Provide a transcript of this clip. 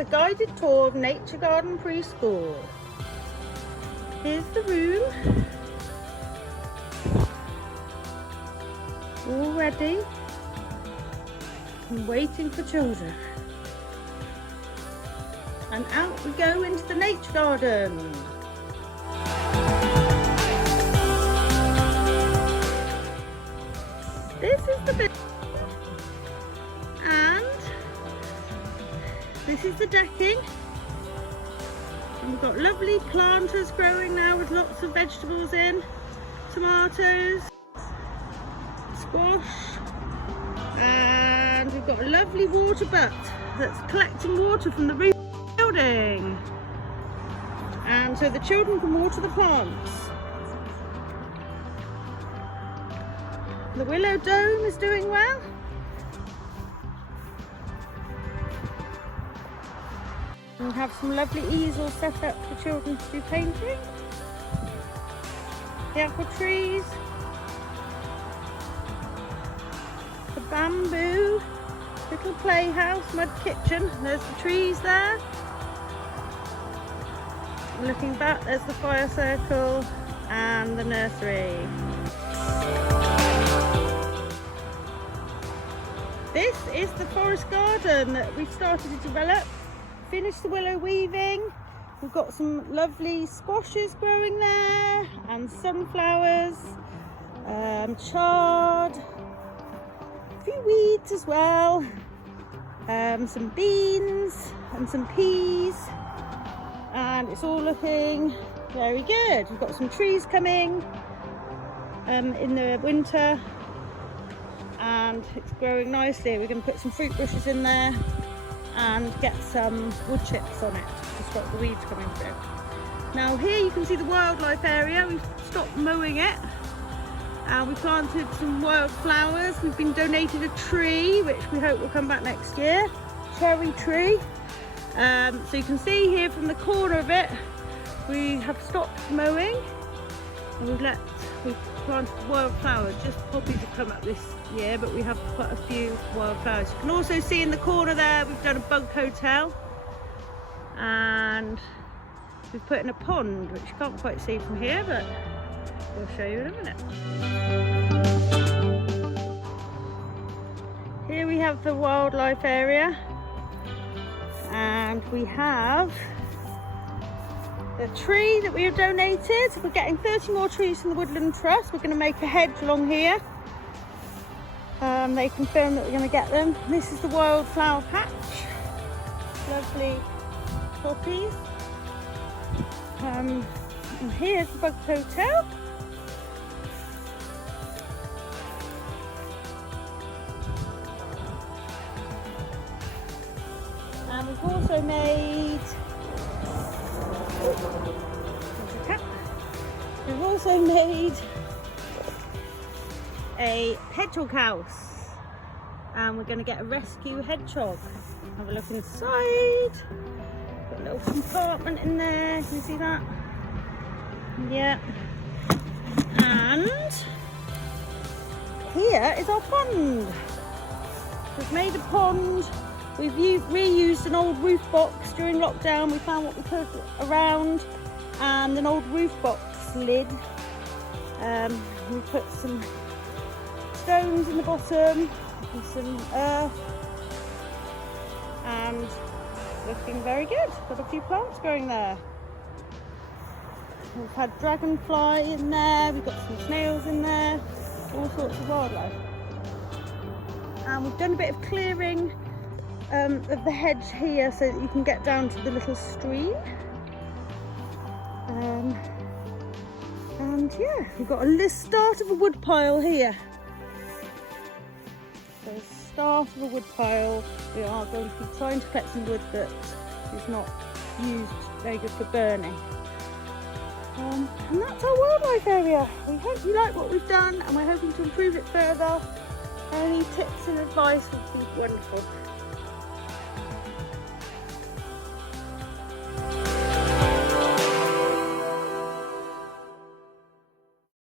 a guided tour of Nature Garden Preschool. Here's the room. All ready and waiting for children. And out we go into the nature garden. This is the building, and this is the decking. And we've got lovely planters growing now with lots of vegetables in, tomatoes, squash, and we've got a lovely water butt that's collecting water from the roof of the building, and so the children can water the plants. The willow dome is doing well. We have some lovely easels set up for children to do painting. The apple trees. The bamboo little playhouse, mud kitchen. There's the trees there. Looking back, there's the fire circle and the nursery. This is the forest garden that we've started to develop. Finished the willow weaving. We've got some lovely squashes growing there and sunflowers, chard, a few weeds as well, some beans and some peas, and it's all looking very good. We've got some trees coming in the winter, and it's growing nicely. We're going to put some fruit bushes in there and get some wood chips on it to stop the weeds coming through. Now here you can see the wildlife area. We've stopped mowing it and we planted some wildflowers. We've been donated a tree which we hope will come back next year, cherry tree. So you can see here from the corner of it we have stopped mowing and we've planted wildflowers. Just poppies have come up this year, but we have quite a few wildflowers. You can also see in the corner there we've done a bug hotel, and we've put in a pond which you can't quite see from here, but we'll show you in a minute. Here we have the wildlife area, and we have the tree that we have donated. We're getting 30 more trees from the Woodland Trust. We're going to make a hedge along here. They confirmed that we're going to get them. This is the wildflower patch. Lovely poppies. And here's the bug hotel. And we've also made a hedgehog house, and we're going to get a rescue hedgehog. Have a look inside. Got a little compartment in there. Can you see that? Yeah. And here is our pond. We've made a pond. We've reused an old roof box during lockdown. We found what we could around, and an old roof box lid. We put some stones in the bottom and some earth, and looking very good. Got a few plants growing there. We've had dragonfly in there, we've got some snails in there, all sorts of wildlife. And we've done a bit of clearing of the hedge here so that you can get down to the little stream. And yeah, we've got a start of a wood pile here. So the start of a wood pile. We are going to be trying to collect some wood that is not used very good for burning. And that's our wildlife area. We hope you like what we've done, and we're hoping to improve it further. Any tips and advice would be wonderful.